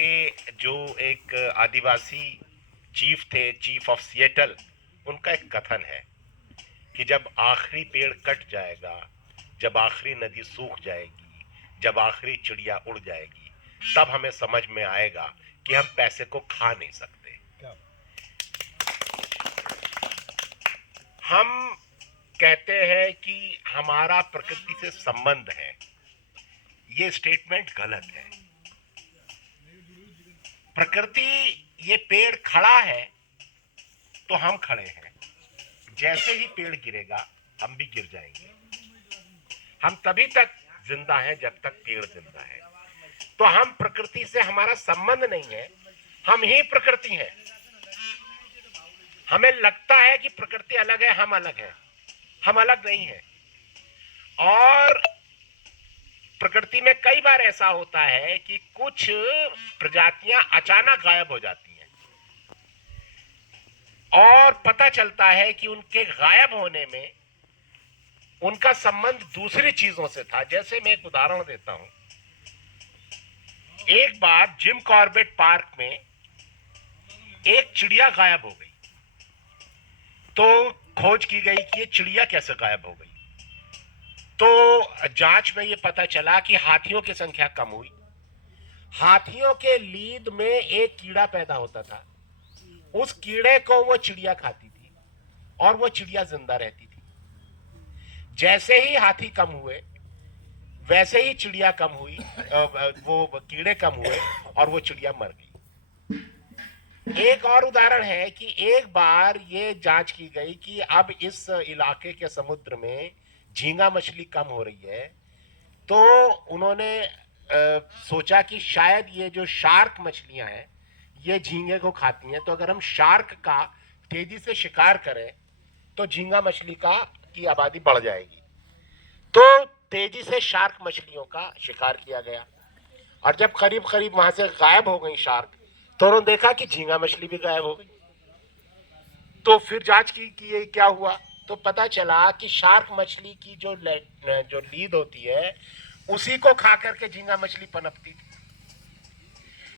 के जो एक आदिवासी चीफ थे, चीफ ऑफ सिएटल, उनका एक कथन है कि जब आखिरी पेड़ कट जाएगा, जब आखिरी नदी सूख जाएगी, जब आखिरी चिड़िया उड़ जाएगी, तब हमें समझ में आएगा कि हम पैसे को खा नहीं सकते। हम कहते हैं कि हमारा प्रकृति से संबंध है, ये स्टेटमेंट गलत है। प्रकृति, ये पेड़ खड़ा है तो हम खड़े हैं, जैसे ही पेड़ गिरेगा हम भी गिर जाएंगे। हम तभी तक जिंदा हैं जब तक पेड़ जिंदा है। तो हम प्रकृति से, हमारा संबंध नहीं है, हम ही प्रकृति हैं। हमें लगता है कि प्रकृति अलग है, हम अलग हैं, हम अलग नहीं हैं। और प्रकृति में कई बार ऐसा होता है कि कुछ प्रजातियां अचानक गायब हो जाती हैं और पता चलता है कि उनके गायब होने में उनका संबंध दूसरी चीजों से था। जैसे मैं एक उदाहरण देता हूं। एक बार जिम कॉर्बेट पार्क में एक चिड़िया गायब हो गई, तो खोज की गई कि ये चिड़िया कैसे गायब हो गई। तो जांच में ये पता चला कि हाथियों की संख्या कम हुई। हाथियों के लीद में एक कीड़ा पैदा होता था, उस कीड़े को वो चिड़िया खाती थी और वो चिड़िया जिंदा रहती थी। जैसे ही हाथी कम हुए, वैसे ही चिड़िया कम हुई, वो कीड़े कम हुए और वो चिड़िया मर गई। एक और उदाहरण है कि एक बार ये जांच की गई कि अब इस इलाके के समुद्र में झींगा मछली कम हो रही है, तो उन्होंने सोचा कि शायद ये जो शार्क मछलियां हैं ये झींगे को खाती हैं, तो अगर हम शार्क का तेजी से शिकार करें तो झींगा मछली की आबादी बढ़ जाएगी। तो तेजी से शार्क मछलियों का शिकार किया गया और जब करीब करीब वहां से गायब हो गई शार्क, तो उन्होंने देखा कि झींगा मछली भी गायब हो गई। तो फिर जांच की कि ये क्या हुआ, तो पता चला कि शार्क मछली की जो लीद होती है उसी को खा करके झींगा मछली पनपती थी।